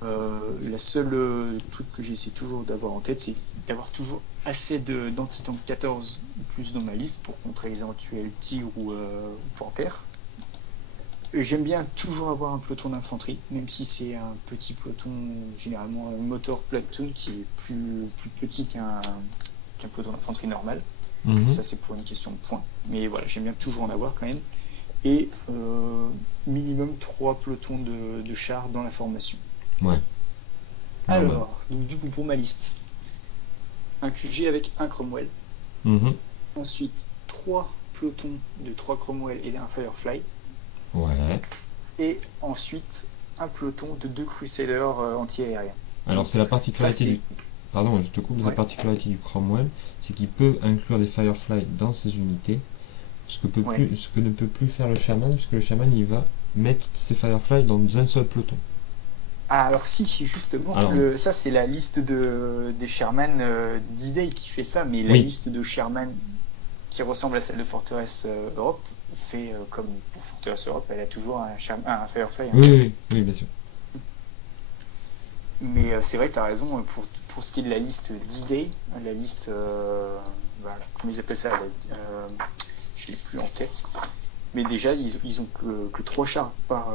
La seule truc que j'essaie toujours d'avoir en tête, c'est d'avoir toujours assez d'anti-tank 14 plus dans ma liste pour contrer les éventuels tigres ou panthères. J'aime bien toujours avoir un peloton d'infanterie, même si c'est un petit peloton, généralement un motor platoon qui est plus petit qu'un peloton d'infanterie normal. Mhm. Ça, c'est pour une question de points. Mais voilà, j'aime bien toujours en avoir quand même. Et minimum 3 pelotons de chars dans la formation. Ouais. Normal. Alors, donc du coup, pour ma liste, un QG avec un Cromwell. Mhm. Ensuite, 3 pelotons de 3 Cromwell et un Firefly. Ouais. Et ensuite, un peloton de 2 Crusaders anti-aériens. Alors, c'est la Ça, particularité c'est. du. Pardon, je te coupe. La Ouais, particularité du Cromwell, c'est qu'il peut inclure des Firefly dans ses unités, ouais. ce que ne peut plus faire le Shaman, puisque le Shaman il va mettre ses Firefly dans un seul peloton. Ah, alors si, justement, Alors, ça c'est la liste des Sherman D-Day qui fait ça, mais la oui, liste de Sherman qui ressemble à celle de Forteresse Europe fait comme pour Forteresse Europe, elle a toujours un Firefly oui, oui, intégré. oui, oui, bien sûr. Mais c'est vrai que tu as raison, pour ce qui est de la liste D-Day, la liste, comment ils appellent ça, je l'ai plus en tête, mais déjà ils ont que 3 chars par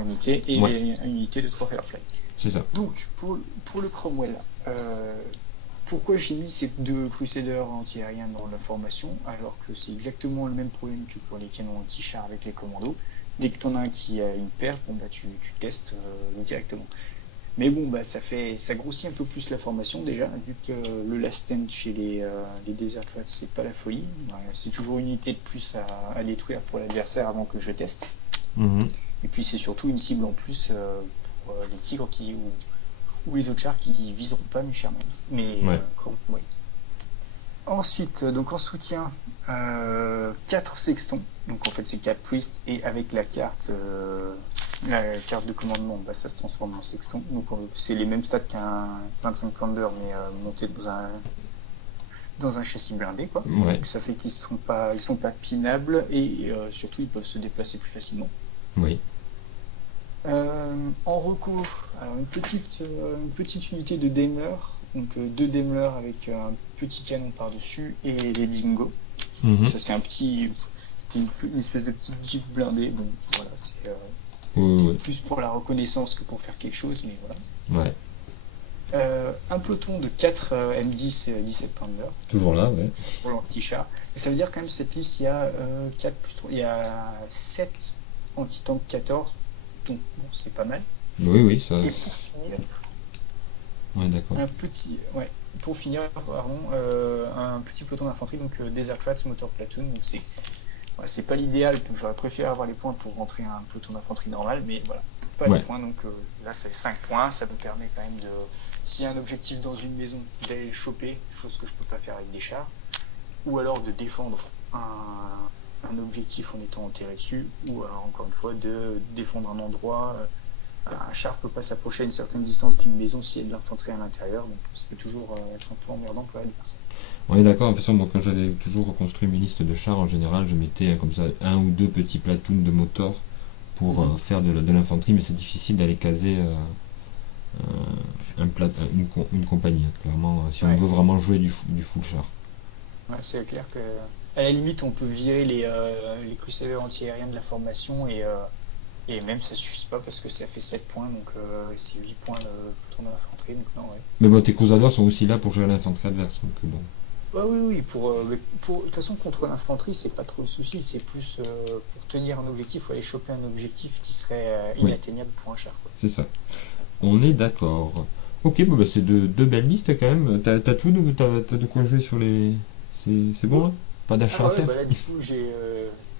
unité et Ouais, une unité de 3 Firefly. c'est ça. Donc, pour le Cromwell, pourquoi j'ai mis ces 2 Crusaders anti-aériens dans la formation, alors que c'est exactement le même problème que pour les canons anti-chars avec les commandos. Dès que tu en as un qui a une perte, bon, bah, tu testes directement. Mais bon, bah, ça grossit un peu plus la formation déjà, vu que le last stand chez les Desert Rats, c'est pas la folie. Ouais, c'est toujours une unité de plus à détruire pour l'adversaire avant que je teste. Mhm. Et puis c'est surtout une cible en plus pour les tigres ou les autres chars qui viseront pas mes Sherman. Mais Ouais. oui. Ensuite, donc en soutien, 4 sextons. Donc en fait c'est 4 priests et avec la carte de commandement, bah, ça se transforme en sexton. Donc c'est les mêmes stats qu'un 25 Thunder mais monté dans un châssis blindé quoi. Ouais. Donc ça fait qu'ils sont pas pinables et surtout ils peuvent se déplacer plus facilement. Oui. En recours, alors une petite unité de Daimler, donc 2 Daimler avec un petit canon par-dessus et les Dingo. Mhm. Ça c'était une espèce de petite Jeep blindée, donc voilà, c'est Oui, oui, plus pour la reconnaissance que pour faire quelque chose, mais voilà. ouais. Un peloton de 4 M10 17 Pounder Toujours là, ouais. pour l'anti-char. Et ça veut dire quand même cette liste, il y a 4 plus 3, il y a 7 anti-tank 14, donc bon, c'est pas mal. Oui, oui, ça. Et pour finir, Ouais, d'accord. pour finir, pardon, un petit peloton d'infanterie, donc Desert Rats Motor Platoon. Donc c'est pas l'idéal, j'aurais préféré avoir les points pour rentrer un peloton d'infanterie normal, mais voilà, pas Ouais. les points, donc là c'est 5 points, ça me permet quand même s'il y a un objectif dans une maison, d'aller le choper, chose que je peux pas faire avec des chars, ou alors de défendre un objectif en étant enterré dessus, ou alors encore une fois de défendre un endroit. Un char peut pas s'approcher à une certaine distance d'une maison s'il y a de l'infanterie à l'intérieur, donc ça peut toujours être un peu emmerdant pour l'adversaire. On est d'accord, de toute façon, moi, quand j'avais toujours reconstruit mes listes de chars, en général, je mettais comme ça un ou deux petits platoons de motors pour faire de l'infanterie, mais c'est difficile d'aller caser une compagnie, hein, clairement, si on veut vraiment jouer du full char. Ouais, c'est clair que à la limite on peut virer les Crusaders anti-aériens de la formation et même ça suffit pas parce que ça fait 7 points donc c'est 8 points le tour d'infanterie donc non ouais. Mais bon, tes Crusaders sont aussi là pour jouer à l'infanterie adverse, donc bon. Bah oui de toute façon contre l'infanterie c'est pas trop le souci, c'est plus pour tenir un objectif ou aller choper un objectif qui serait inatteignable pour un char quoi. C'est ça. On est d'accord. Ok, bon, bah, c'est deux belles listes quand même. T'as de quoi jouer sur les. C'est bon là? Pas d'achat à faire? Bah là du coup j'ai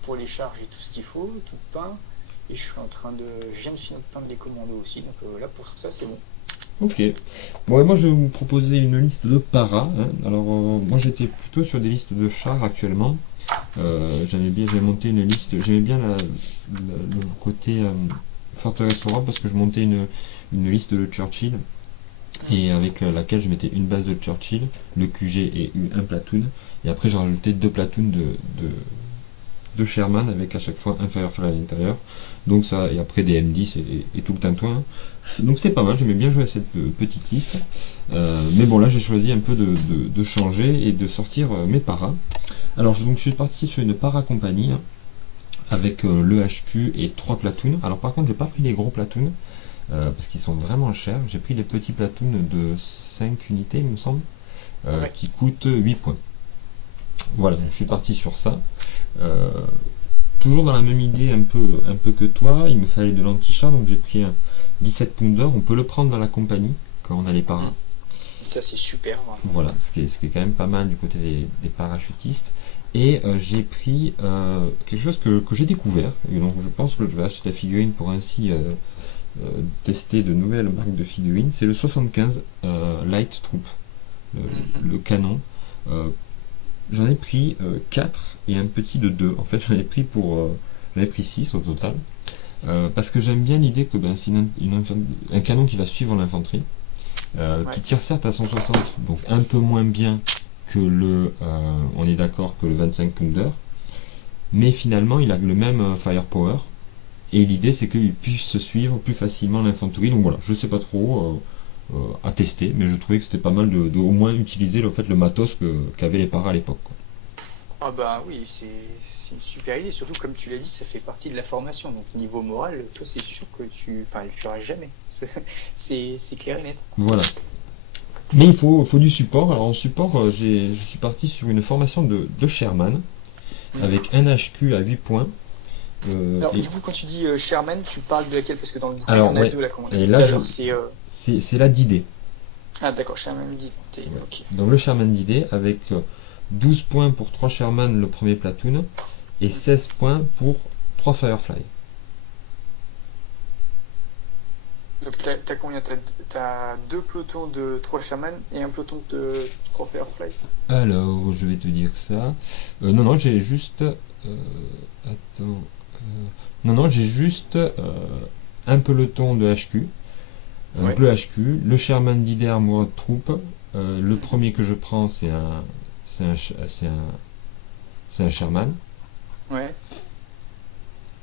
pour les chars j'ai tout ce qu'il faut, tout peint et je viens de finir de peindre les commandos aussi donc là pour ça c'est bon. Ok. Bon, moi je vais vous proposer une liste de para. Hein. Alors moi j'étais plutôt sur des listes de chars actuellement. J'ai monté une liste. J'aimais bien le côté Forteresse Europe parce que je montais une liste de Churchill et avec laquelle je mettais une base de Churchill, le QG et un platoon. Et après j'ai rajouté 2 platoons de Sherman avec à chaque fois un Firefly à l'intérieur. Donc ça, et après des M10 et tout le tintouin. Donc c'était pas mal, j'aimais bien jouer à cette petite liste. Mais bon là j'ai choisi un peu de changer et de sortir mes paras. Alors donc je suis parti sur une para compagnie hein, avec le HQ et 3 platoons. Alors par contre j'ai pas pris les gros platoons parce qu'ils sont vraiment chers. J'ai pris les petits platoons de 5 unités il me semble qui coûtent 8 points. Voilà, donc je suis parti sur ça. Toujours dans la même idée un peu que toi, il me fallait de l'anti-chat, donc j'ai pris un 17 pounder. On peut le prendre dans la compagnie quand on a les paras. Ça c'est super. Voilà, ce qui est quand même pas mal du côté des parachutistes. Et j'ai pris quelque chose que j'ai découvert, et donc je pense que je vais acheter la figurine pour ainsi tester de nouvelles marques de figurines. C'est le 75 Light Troop, le canon. J'en ai pris 4 et un petit de 2. En fait, j'en ai pris 6 au total. Parce que j'aime bien l'idée que c'est un canon qui va suivre l'infanterie. Qui tire certes à 160, donc un peu moins bien que on est d'accord, que le 25 pounder. Mais finalement, il a le même firepower. Et l'idée, c'est qu'il puisse suivre plus facilement l'infanterie. Donc voilà, je sais pas trop. À tester, mais je trouvais que c'était pas mal de au moins utiliser le matos qu'avaient les paras à l'époque. Ah bah oui, c'est une super idée, surtout comme tu l'as dit, ça fait partie de la formation, donc niveau moral, toi c'est sûr que tu feras jamais, c'est clair et net. Voilà. Mais il faut du support, alors en support, je suis parti sur une formation de Sherman, avec un HQ à 8 points. Alors du coup quand tu dis Sherman, tu parles de laquelle? Parce que dans le bouquin, il y en a deux là, comme on a dit tout à l'heure, c'est la d'idée. Ah d'accord, Sherman d'idée, ok. Donc le Sherman d'idée avec 12 points pour 3 Sherman le premier platoon et 16 points pour 3 Firefly. Donc t'as combien? T'as 2 pelotons de 3 Sherman et un peloton de 3 Firefly? Alors je vais te dire ça. Non, j'ai juste... Non, j'ai juste un peloton de HQ. Donc le HQ, le Sherman d'idée Armored Troop, le premier que je prends c'est un Sherman. Ouais.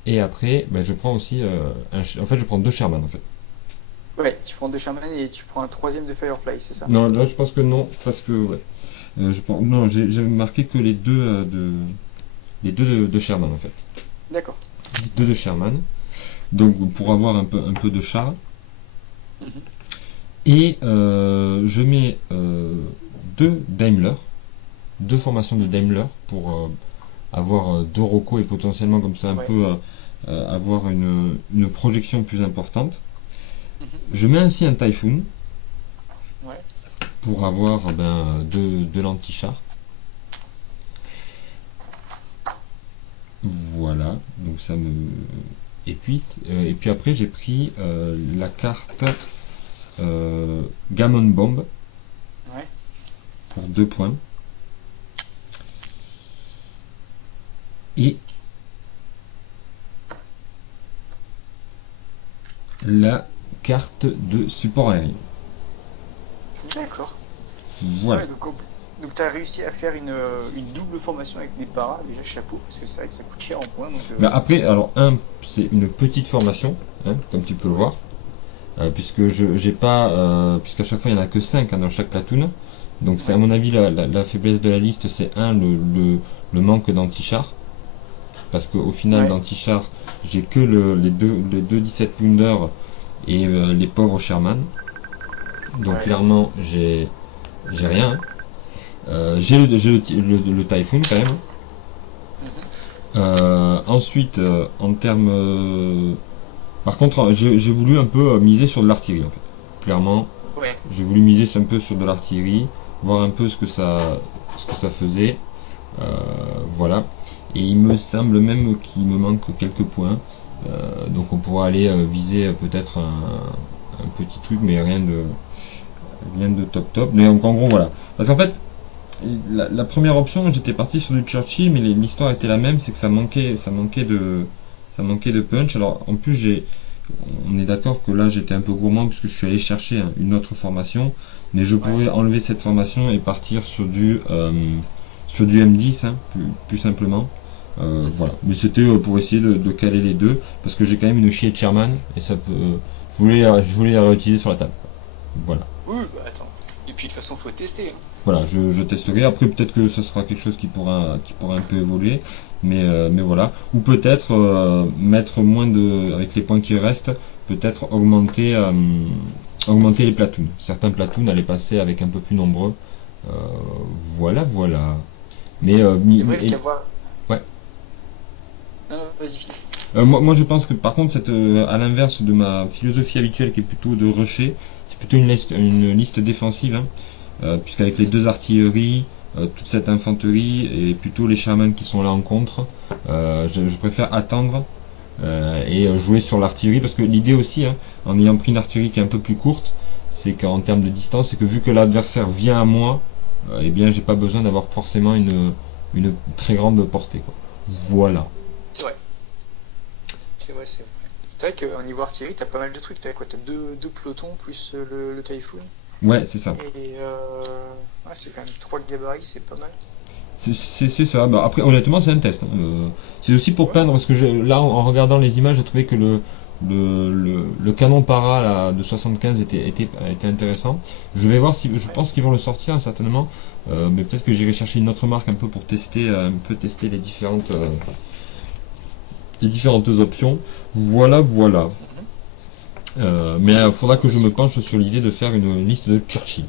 Et après, je prends aussi en fait je prends 2 Sherman en fait. Ouais, tu prends 2 Sherman et tu prends un troisième de Firefly, c'est ça? Non, là je pense que non, parce que non, j'ai marqué que les deux de Sherman en fait. D'accord. Les 2 de Sherman. Donc pour avoir un peu de char. Et je mets 2 Daimler, 2 formations de Daimler pour avoir 2 Rocco et potentiellement comme ça un peu avoir une projection plus importante. Je mets ainsi un Typhoon pour avoir de l'anti-char. Voilà, donc ça me... Et puis après j'ai pris la carte Gammon Bomb pour 2 points. Et la carte de support aérien. D'accord. Voilà. Donc Donc tu as réussi à faire une double formation avec des paras, déjà chapeau, parce que c'est vrai que ça coûte cher en points. Donc, Mais après, alors c'est une petite formation, hein, comme tu peux le voir, puisque j'ai pas, puisqu'à chaque fois il n'y en a que 5 dans chaque platoon. Donc c'est à mon avis la faiblesse de la liste, c'est le manque d'anti-char. Parce qu'au final, Ouais. d'anti-char, j'ai que les deux 17 Plunder et les pauvres Sherman. Donc Ouais. clairement, j'ai rien. Hein. J'ai le Typhoon quand même. Ensuite, en termes... par contre, j'ai voulu un peu miser sur de l'artillerie en fait. Clairement, Ouais. j'ai voulu miser un peu sur de l'artillerie, voir un peu ce que ça faisait. Voilà. Et il me semble même qu'il me manque quelques points. Donc on pourra aller viser peut-être un petit truc, mais rien de top. Mais en gros voilà. Parce qu'en fait, la première option, j'étais parti sur du Churchill, mais l'histoire était la même, c'est que ça manquait de punch. Alors en plus on est d'accord que là j'étais un peu gourmand puisque je suis allé chercher une autre formation, mais je pourrais enlever cette formation et partir sur du M10, hein, plus simplement. Voilà. Mais c'était pour essayer de caler les deux, parce que j'ai quand même une chier de Sherman et ça peut, je voulais la réutiliser sur la table. Voilà. Oui, bah attends. Et puis de toute façon, faut tester. Hein. Voilà, je testerai. Après, peut-être que ça sera quelque chose qui pourra un peu évoluer, mais voilà. Ou peut-être mettre moins avec les points qui restent, peut-être augmenter les platoons. Certains platoons allaient passer avec un peu plus nombreux. Euh, voilà. Mais C'est vrai qu'avoir. ouais. Non, vas-y, finis. Moi, je pense que par contre, à l'inverse de ma philosophie habituelle qui est plutôt de rusher, c'est plutôt une liste défensive, hein, puisqu'avec les deux artilleries, toute cette infanterie et plutôt les Sherman qui sont là en contre, je préfère attendre et jouer sur l'artillerie, parce que l'idée aussi, hein, en ayant pris une artillerie qui est un peu plus courte, c'est qu'en termes de distance, c'est que vu que l'adversaire vient à moi, eh bien, j'ai pas besoin d'avoir forcément une très grande portée, quoi. Voilà. C'est vrai. C'est vrai. C'est vrai qu'au niveau artillerie, t'as pas mal de trucs. T'as quoi? T'as deux pelotons plus le Typhoon. Ouais, c'est ça. Et ouais, c'est quand même 3 gabarits, c'est pas mal. C'est ça. Bah, après, honnêtement, c'est un test. Hein. C'est aussi pour peindre, parce que là, en regardant les images, j'ai trouvé que le canon para là, de 75 était intéressant. Je vais voir si, je pense qu'ils vont le sortir hein, certainement, mais peut-être que j'irai chercher une autre marque un peu pour tester, les différentes options. Voilà. Mais il faudra que je me penche sur l'idée de faire une liste de Churchill.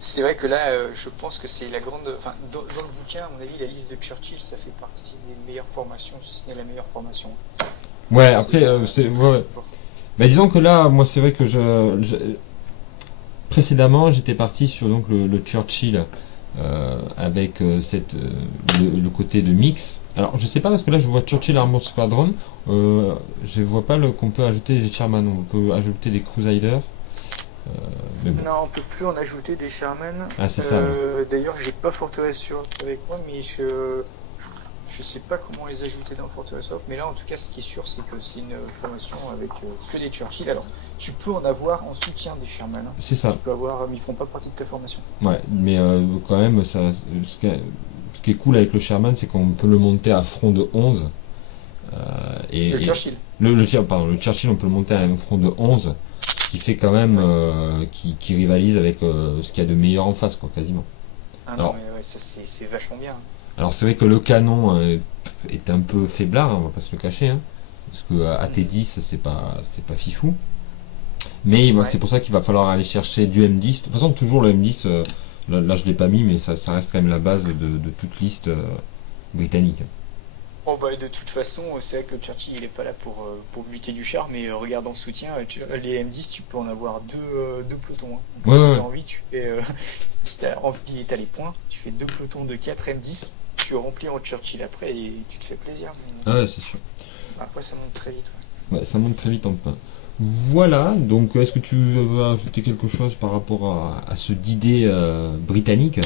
C'est vrai que là, je pense que c'est la grande. Enfin, dans le bouquin, à mon avis, la liste de Churchill, ça fait partie des meilleures formations, si ce n'est la meilleure formation. Ouais, après, ouais. Bah, disons que là, moi, c'est vrai que précédemment, j'étais parti sur donc le Churchill avec le côté de mix. Alors, je sais pas parce que là, je vois Churchill Armored Squadron. Je vois pas qu'on peut ajouter des Sherman. On peut ajouter des Crusaders. Mais bon. Non, on peut plus en ajouter des Sherman. Ah, c'est ça. Ouais. D'ailleurs, j'ai pas Fortress Europe avec moi, mais je sais pas comment les ajouter dans Fortress Europe. Mais là, en tout cas, ce qui est sûr, c'est que c'est une formation avec que des Churchill. Alors, tu peux en avoir en soutien des Sherman. Hein. C'est ça. Tu peux avoir, mais ils font pas partie de ta formation. Ouais, mais quand même, ce qui est cool avec le Sherman, c'est qu'on peut le monter à front de 11. Le Churchill. Le Churchill, on peut le monter à un front de 11, ce qui fait quand même qui rivalise avec ce qu'il y a de meilleur en face, quoi, quasiment. Ah non, Alors, mais ouais, ça c'est vachement bien. alors c'est vrai que le canon est un peu faiblard, hein, on va pas se le cacher, hein, parce que AT10 c'est pas fifou. Mais c'est pour ça qu'il va falloir aller chercher du M10. De toute façon, toujours le M10, là je l'ai pas mis, mais ça reste quand même la base de toute liste britannique. Bon bah de toute façon, c'est vrai que le Churchill il est pas là pour buter du char, mais regarde en soutien, les M10 tu peux en avoir deux pelotons. Hein. Donc, si t'as envie, tu fais, si t'as envie et t'as les points, tu fais deux pelotons de 4 M10, tu remplis en Churchill après et tu te fais plaisir. Ah ouais, c'est sûr. Après ça monte très vite. Ouais, ça monte très vite en pain. Voilà, donc est-ce que tu veux ajouter quelque chose par rapport à ce d'idée britannique?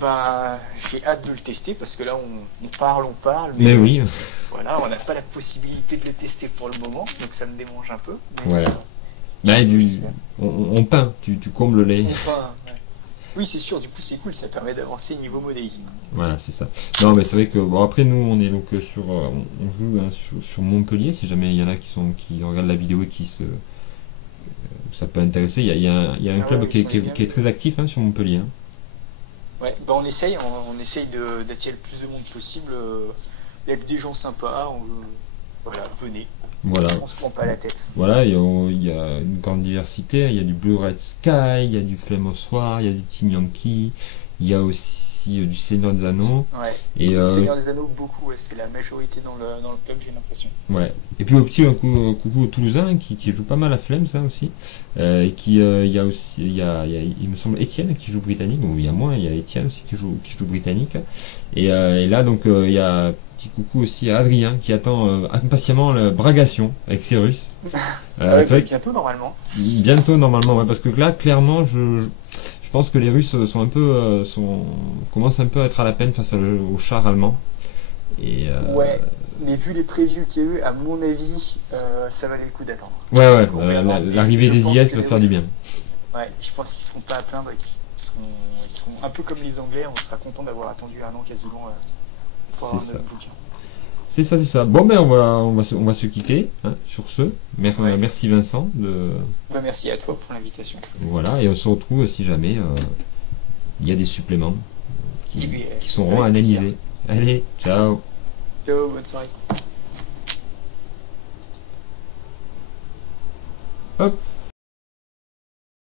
Bah, j'ai hâte de le tester parce que là on parle, mais oui. Voilà, on n'a pas la possibilité de le tester pour le moment, donc ça me démange un peu. Mais, voilà. On peint, tu combles les. On peint, ouais. Oui, c'est sûr, du coup c'est cool, ça permet d'avancer niveau modélisme. Voilà, c'est ça. Non, mais c'est vrai que bon après nous on est donc sur on joue hein, sur Montpellier. Si jamais il y en a qui regardent la vidéo et qui se ça peut intéresser. Il y a un Ah ouais, club ils sont les qui est bienvenus. très actif hein, sur Montpellier. Hein. Ouais, bah on essaye d'attirer le plus de monde possible. Il y a que des gens sympas, voilà, venez. Voilà. On se prend pas la tête. Voilà, il y a une grande diversité. Il y a du Blue Red Sky, il y a du Flame au Soir, il y a du Team Yankee, il y a aussi du Seigneur des Anneaux. Ouais. Et Le Seigneur des Anneaux, beaucoup, ouais, c'est la majorité dans le pub, j'ai l'impression. ouais. Et puis au petit coucou aux Toulousains qui joue pas mal à Flemme ça aussi. Et il y a aussi il me semble Étienne qui joue britannique, ou il y a moins, il y a Étienne aussi qui joue britannique. Et là donc il y a un petit coucou aussi à Adrien qui attend impatiemment le Bragation avec ses Russes. Ah ouais, C'est vrai que bientôt normalement. bientôt normalement, ouais, parce que là clairement je pense que les Russes sont un peu commencent un peu à être à la peine face aux chars allemands. Et Ouais, mais vu les previews qu'il y a eu, à mon avis, ça valait le coup d'attendre. ouais, On verra, mais l'arrivée je des pense IS que va les faire du bien. Ouais, je pense qu'ils seront pas à plaindre et ils seront un peu comme les Anglais, on sera content d'avoir attendu un an quasiment pour C'est avoir ça. notre bouquin. C'est ça, c'est ça. Bon, ben on va se quitter hein, sur ce. Ouais. Merci Vincent. Bah, merci à toi pour l'invitation. Voilà, et on se retrouve si jamais il y a des suppléments Et puis, qui seront avec plaisir. analysés. Allez, ciao. Ciao, bonne soirée. Hop.